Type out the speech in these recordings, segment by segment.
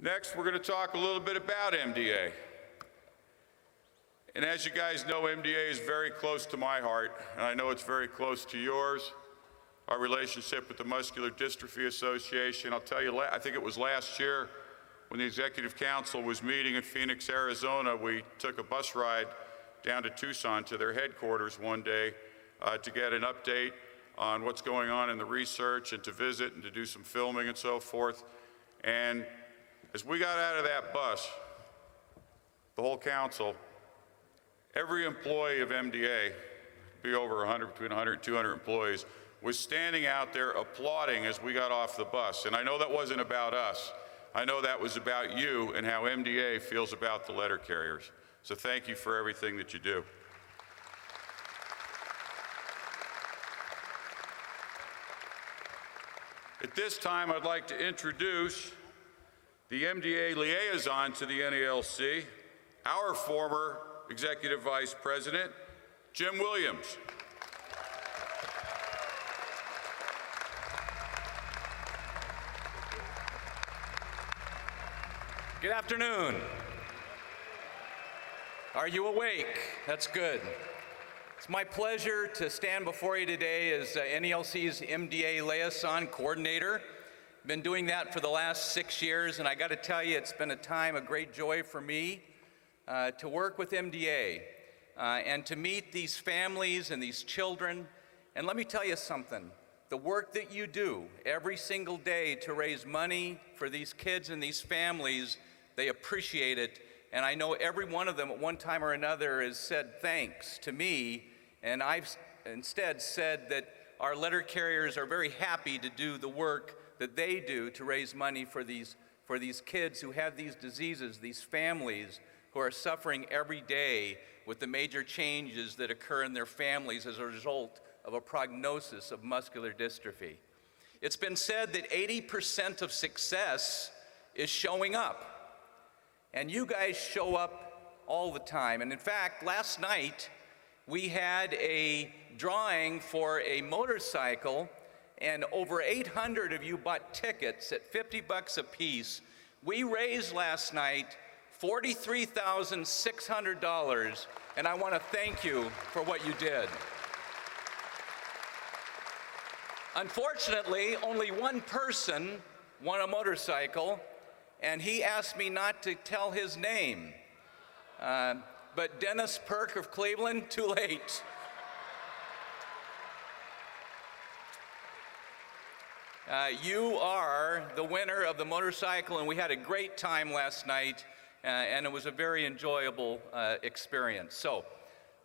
Next, we're going to talk a little bit about MDA. And as you guys know, MDA is very close to my heart, and I know it's very close to yours. Our relationship with the Muscular Dystrophy Association, I'll tell you, I think it was last year when the Executive Council was meeting in Phoenix, Arizona, we took a bus ride down to Tucson to their headquarters one day to get an update on what's going on in the research and to visit and to do some filming and so forth. And as we got out of that bus, the whole council, every employee of MDA, be over 100, between 100 and 200 employees, was standing out there applauding as we got off the bus. And I know that wasn't about us. I know that was about you and how MDA feels about the letter carriers. So thank you for everything that you do. At this time, I'd like to introduce the MDA liaison to the NALC, our former Executive Vice President, Jim Williams. Good afternoon. Are you awake? That's good. It's my pleasure to stand before you today as NALC's MDA liaison coordinator. Been doing that for the last 6 years, and I got to tell you, it's been a time of great joy for me to work with MDA and to meet these families and these children. And let me tell you something, the work that you do every single day to raise money for these kids and these families, they appreciate it. And I know every one of them at one time or another has said thanks to me, and I've instead said that our letter carriers are very happy to do the work that they do to raise money for these kids who have these diseases, these families who are suffering every day with the major changes that occur in their families as a result of a prognosis of muscular dystrophy. It's been said that 80% of success is showing up. And you guys show up all the time. And in fact, last night, we had a drawing for a motorcycle, and over 800 of you bought tickets at $50 a piece. We raised last night $43,600, and I want to thank you for what you did. Unfortunately, only one person won a motorcycle, and he asked me not to tell his name. But Dennis Perk of Cleveland, too late. You are the winner of the motorcycle, and we had a great time last night, and it was a very enjoyable experience. So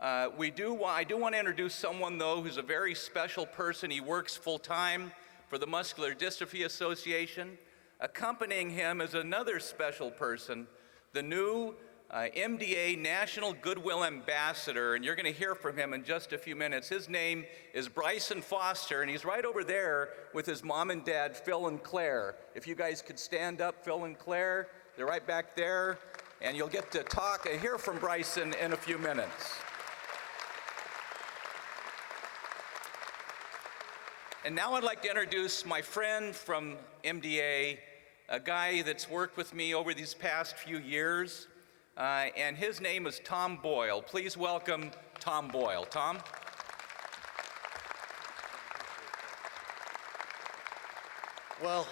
I do want to introduce someone, though, who's a very special person. He works full-time for the Muscular Dystrophy Association. Accompanying him is another special person, the new MDA National Goodwill Ambassador, and you're going to hear from him in just a few minutes. His name is Bryson Foster, and he's right over there with his mom and dad, Phil and Claire. If you guys could stand up, Phil and Claire, they're right back there, and you'll get to talk and hear from Bryson in a few minutes. And now I'd like to introduce my friend from MDA, a guy that's worked with me over these past few years, and his name is Tom Boyle. Please welcome Tom Boyle. Tom? Well,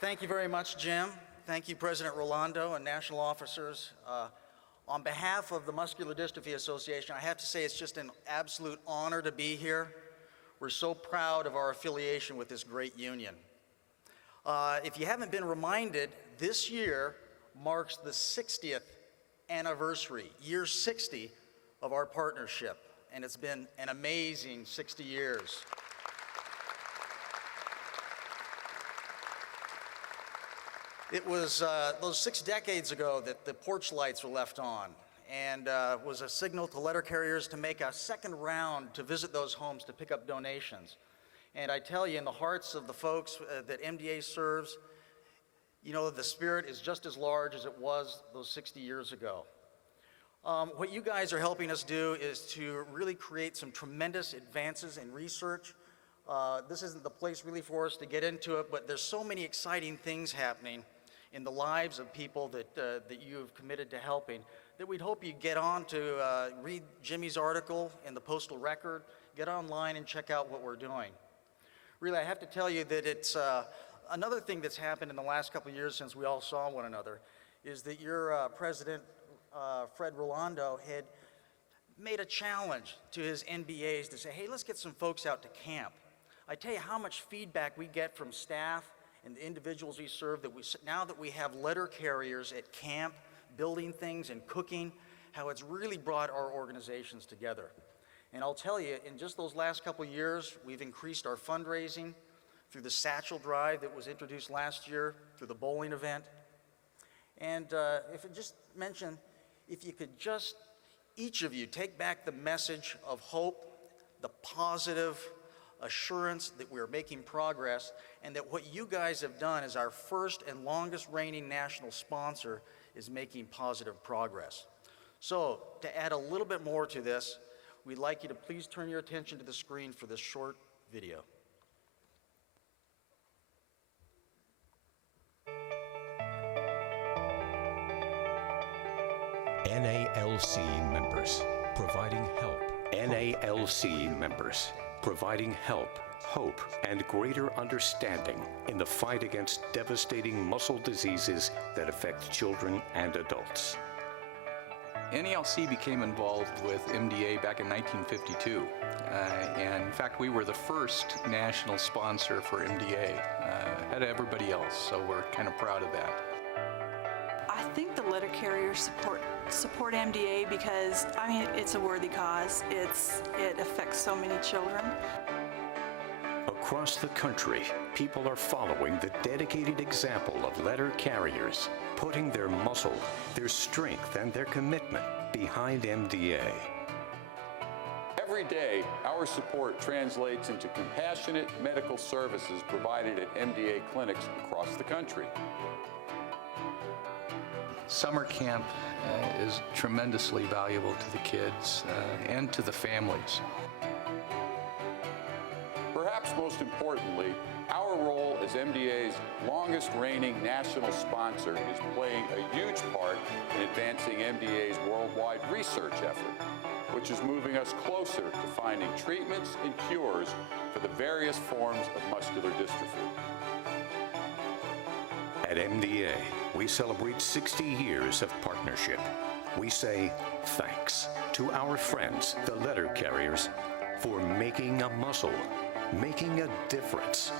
thank you very much, Jim. Thank you, President Rolando and national officers. On behalf of the Muscular Dystrophy Association, I have to say it's just an absolute honor to be here. We're so proud of our affiliation with this great union. If you haven't been reminded, this year marks the 60th anniversary, year 60 of our partnership, and it's been an amazing 60 years. It was those 6 decades ago that the porch lights were left on, and was a signal to letter carriers to make a second round to visit those homes to pick up donations. And I tell you, in the hearts of the folks that MDA serves, you know, the spirit is just as large as it was those 60 years ago. What you guys are helping us do is to really create some tremendous advances in research. This isn't the place really for us to get into it, but there's so many exciting things happening in the lives of people that you have committed to helping, that we'd hope you get on to read Jimmy's article in the Postal Record, get online and check out what we're doing. Really, I have to tell you that it's another thing that's happened in the last couple of years since we all saw one another is that your president, Fred Rolando, had made a challenge to his NBAs to say, hey, let's get some folks out to camp. I tell you how much feedback we get from staff and the individuals we serve now that we have letter carriers at camp, building things and cooking, how it's really brought our organizations together. And I'll tell you, in just those last couple of years, we've increased our fundraising through the Satchel Drive that was introduced last year, through the bowling event. And if I just mention, if you could just, each of you, take back the message of hope, the positive assurance that we're making progress, and that what you guys have done as our first and longest reigning national sponsor is making positive progress. So, to add a little bit more to this, we'd like you to please turn your attention to the screen for this short video. NALC members, providing help. NALC members, providing help, hope, and greater understanding in the fight against devastating muscle diseases that affect children and adults. NALC became involved with MDA back in 1952. And in fact, we were the first national sponsor for MDA ahead of everybody else, so we're kind of proud of that. I think the letter carriers support MDA because, I mean, it's a worthy cause. It affects so many children. Across the country, people are following the dedicated example of letter carriers, putting their muscle, their strength, and their commitment behind MDA. Every day, our support translates into compassionate medical services provided at MDA clinics across the country. Summer camp is tremendously valuable to the kids and to the families. Perhaps most importantly, our role as MDA's longest reigning national sponsor is playing a huge part in advancing MDA's worldwide research effort, which is moving us closer to finding treatments and cures for the various forms of muscular dystrophy. At MDA, we celebrate 60 years of partnership. We say thanks to our friends, the letter carriers, for making a muscle, making a difference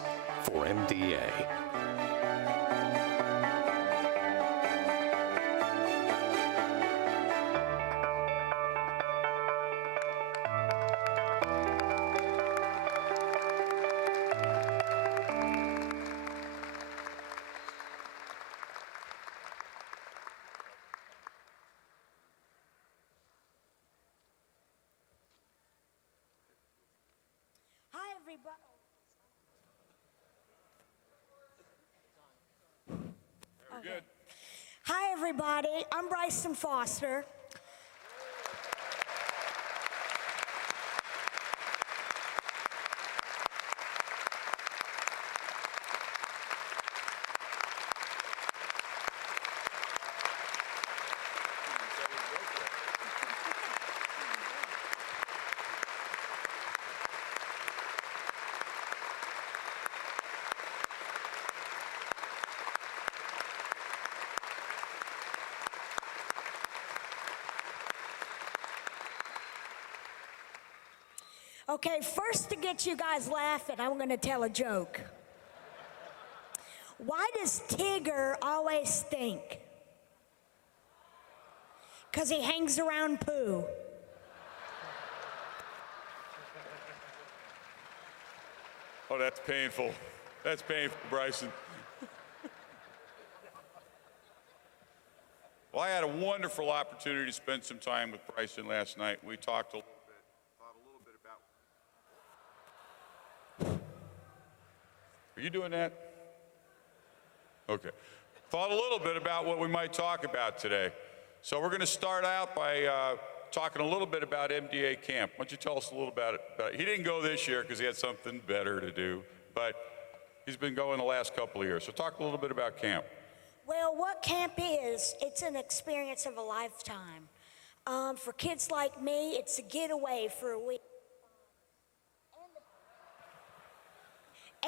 for MDA. Good. Hi, everybody. I'm Bryson Foster. Okay, first to get you guys laughing, I'm going to tell a joke. Why does Tigger always stink? Because he hangs around poo. Oh, that's painful. That's painful, Bryson. Well, I had a wonderful opportunity to spend some time with Bryson last night. We talked a little bit, thought a little bit about... Are you doing that? Okay. Thought a little bit about what we might talk about today. So we're going to start out by talking a little bit about MDA camp. Why don't you tell us a little about it? He didn't go this year because he had something better to do, but he's been going the last couple of years. So talk a little bit about camp. Well, what camp is, it's an experience of a lifetime. For kids like me, it's a getaway for a week.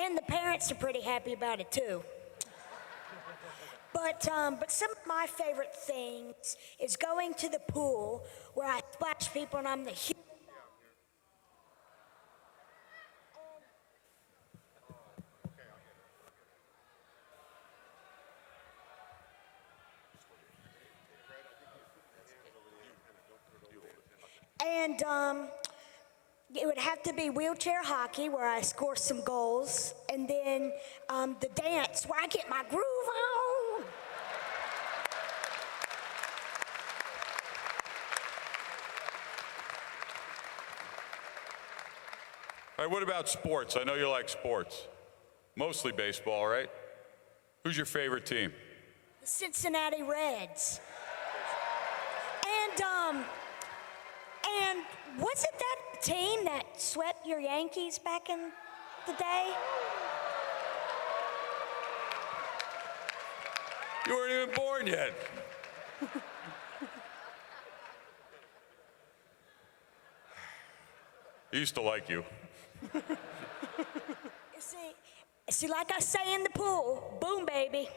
And the parents are pretty happy about it too. But some of my favorite things is going to the pool where I splash people and I'm the huge. And it would have to be wheelchair hockey where I score some goals, and then the dance where I get my groove on. All right, what about sports? I know you like sports. Mostly baseball, right? Who's your favorite team? The Cincinnati Reds. And wasn't that team that swept your Yankees back in the day? You weren't even born yet. I used to like you. See, like I say in the pool, boom, baby.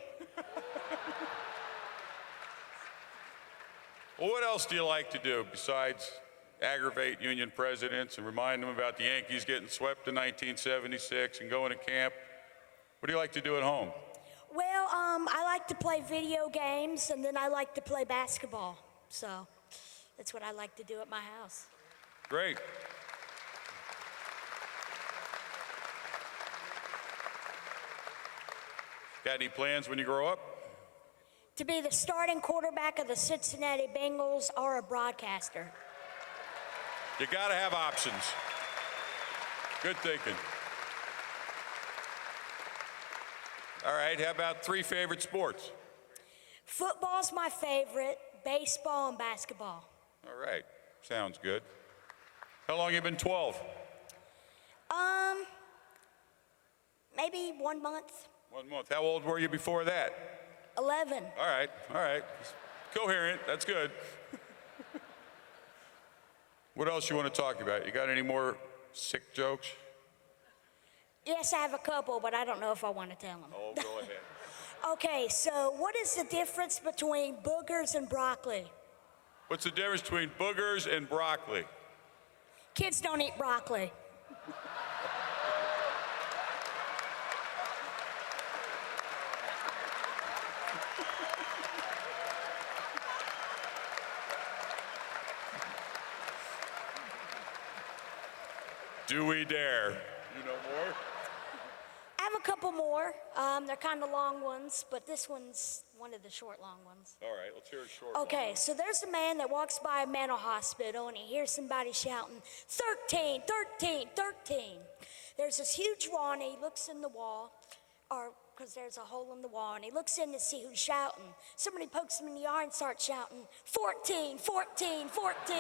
Well, what else do you like to do besides aggravate union presidents and remind them about the Yankees getting swept in 1976 and going to camp? What do you like to do at home? Well, I like to play video games, and then I like to play basketball. So that's what I like to do at my house. Great. Got any plans when you grow up? To be the starting quarterback of the Cincinnati Bengals or a broadcaster. You gotta have options. Good thinking. All right, how about 3 favorite sports? Football's my favorite, baseball and basketball. All right, sounds good. How long you been 12? Maybe 1 month, 1 month. How old were you before that? 11. All right. Coherent, that's good. What else you want to talk about? You got any more sick jokes? Yes, I have a couple, but I don't know if I want to tell them. Oh, go ahead. Okay, so what is the difference between boogers and broccoli? What's the difference between boogers and broccoli? Kids don't eat broccoli. Do we dare? You know more? I have a couple more. They're kind of long ones, but this one's one of the short, long ones. All right, let's hear a short Okay, so there's a man that walks by a mental hospital and he hears somebody shouting, 13, 13, 13. There's this huge wall and he looks in the wall, or because there's a hole in the wall, and he looks in to see who's shouting. Somebody pokes him in the eye and starts shouting, 14, 14, 14.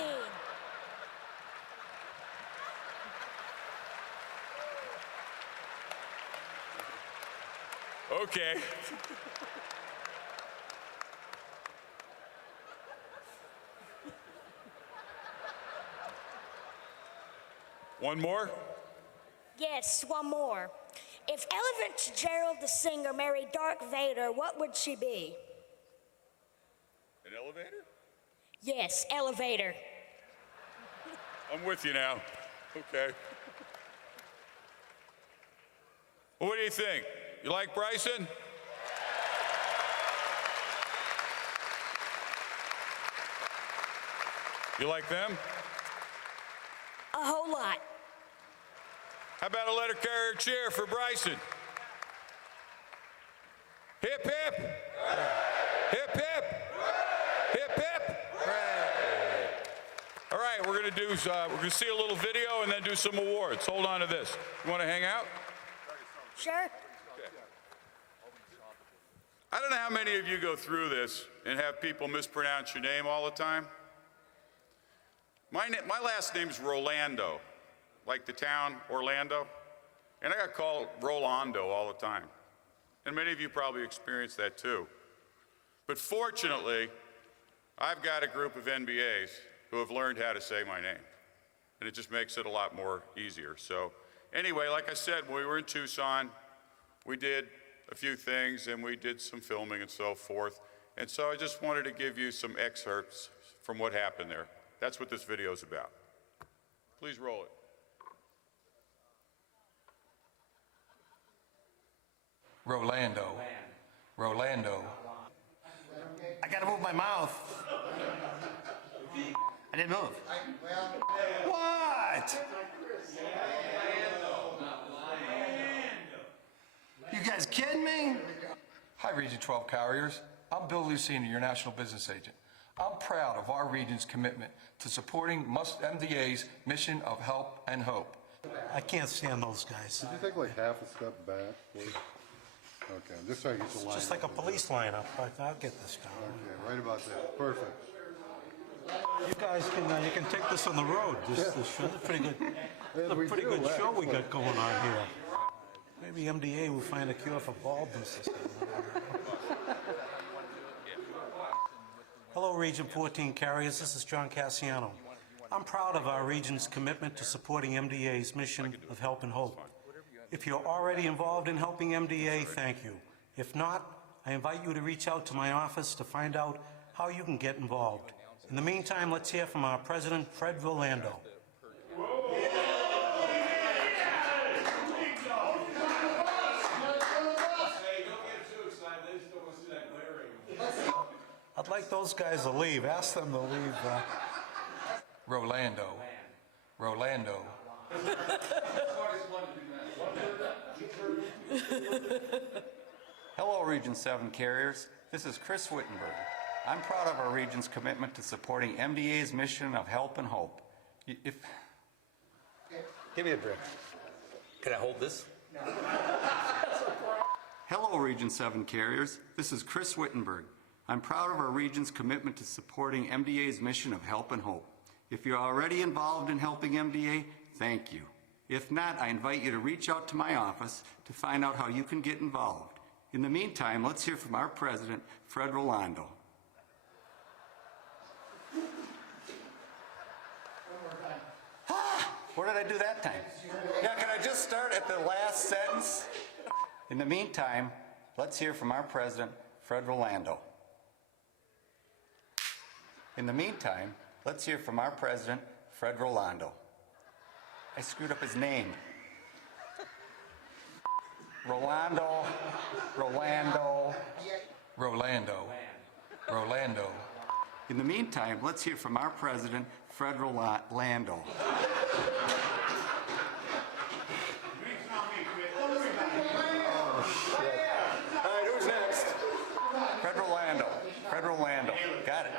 Okay. One more? Yes, one more. If Ella Fitzgerald the singer married Darth Vader, what would she be? An elevator? Yes, elevator. I'm with you now. Okay. Well, what do you think? You like Bryson? You like them? A whole lot. How about a letter carrier cheer for Bryson? Hip, hip. Hip, hip. Hip, hip. All right, we're gonna see a little video and then do some awards. Hold on to this. You wanna hang out? Sure. I don't know how many of you go through this and have people mispronounce your name all the time. My last name's Rolando, like the town Orlando, and I got called Rolando all the time. And many of you probably experienced that too. But fortunately, I've got a group of NBAs who have learned how to say my name, and it just makes it a lot more easier. So anyway, like I said, when we were in Tucson, we did a few things, and we did some filming and so forth. And so I just wanted to give you some excerpts from what happened there. That's what this video is about. Please roll it. Rolando. I gotta move my mouth. I didn't move. What? You guys kidding me? Hi, Region 12 carriers. I'm Bill Lucina, your national business agent. I'm proud of our region's commitment to supporting MDA's mission of help and hope. I can't stand those guys. Could you take like half a step back, please? Okay, just so I get the line. Just like a police lineup. I'll get this down. Okay, right about there. Perfect. You guys can you can take this on the road. This show is pretty good. It's a we pretty do, good show we actually. got going on here. Maybe MDA will find a cure for baldness or something. Hello, Region 14 carriers. This is John Cassiano. I'm proud of our region's commitment to supporting MDA's mission of help and hope. If you're already involved in helping MDA, thank you. If not, I invite you to reach out to my office to find out how you can get involved. In the meantime, let's hear from our president, Fred Rolando. I'd like those guys to leave. Ask them to leave. Rolando. Hello, Region 7 carriers. This is Chris Wittenberg. I'm proud of our region's commitment to supporting MDA's mission of help and hope. Give me a drink. Can I hold this? Hello, Region 7 carriers. This is Chris Wittenberg. I'm proud of our region's commitment to supporting MDA's mission of help and hope. If you're already involved in helping MDA, thank you. If not, I invite you to reach out to my office to find out how you can get involved. In the meantime, let's hear from our president, Fred Rolando. What did I do that time? Yeah, can I just start at the last sentence? In the meantime, let's hear from our president, Fred Rolando. In the meantime, let's hear from our president, Fred Rolando. I screwed up his name. Rolando. In the meantime, let's hear from our president, Fred Rolando. Fred Rolando. Got it.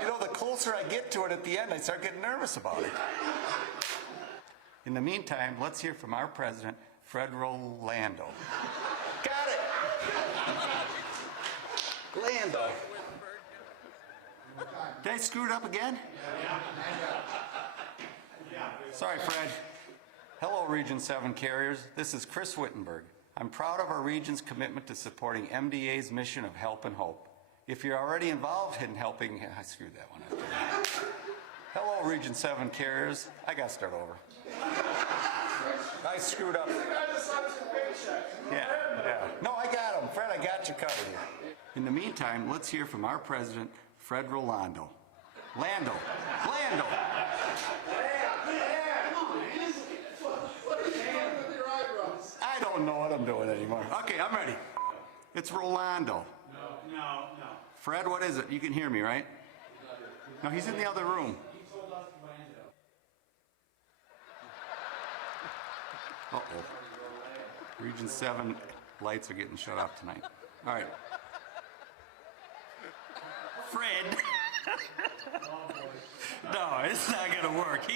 You know, the closer I get to it at the end, I start getting nervous about it. In the meantime, let's hear from our president, Fred Rolando. Got it! Lando. Did I screw it up again? Sorry, Fred. Hello, Region 7 carriers. This is Chris Wittenberg. I'm proud of our region's commitment to supporting MDA's mission of help and hope. If you're already involved in helping, I screwed that one up. Hello, Region 7 carriers. I got to start over. I screwed up. Yeah. No, I got him. Fred, I got you covered here. In the meantime, let's hear from our president, Fred Rolando. Lando. I don't know what I'm doing anymore. Okay, I'm ready. It's Rolando. No. Fred, what is it? You can hear me, right? No, he's in the other room. Uh-oh. Region 7 lights are getting shut off tonight. All right. Fred. No, it's not going to work.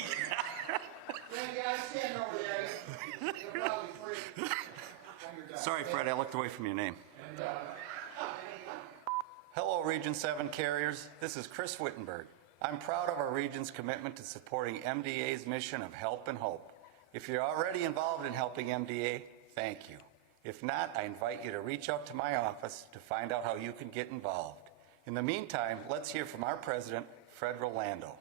Sorry, Fred, I looked away from your name. Hello, Region 7 carriers. This is Chris Wittenberg. I'm proud of our region's commitment to supporting MDA's mission of help and hope. If you're already involved in helping MDA, thank you. If not, I invite you to reach out to my office to find out how you can get involved. In the meantime, let's hear from our president, Fred Rolando.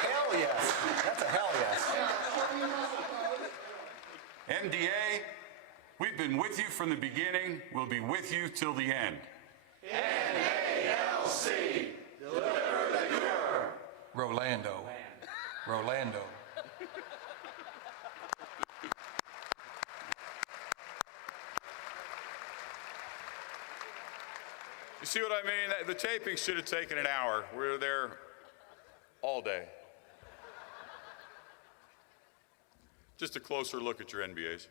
Hell yes. That's a hell yes. MDA, we've been with you from the beginning. We'll be with you till the end. NALC. Deliver the cure. Rolando. Rolando. You see what I mean? The taping should have taken an hour. We were there all day. Just a closer look at your NBAs.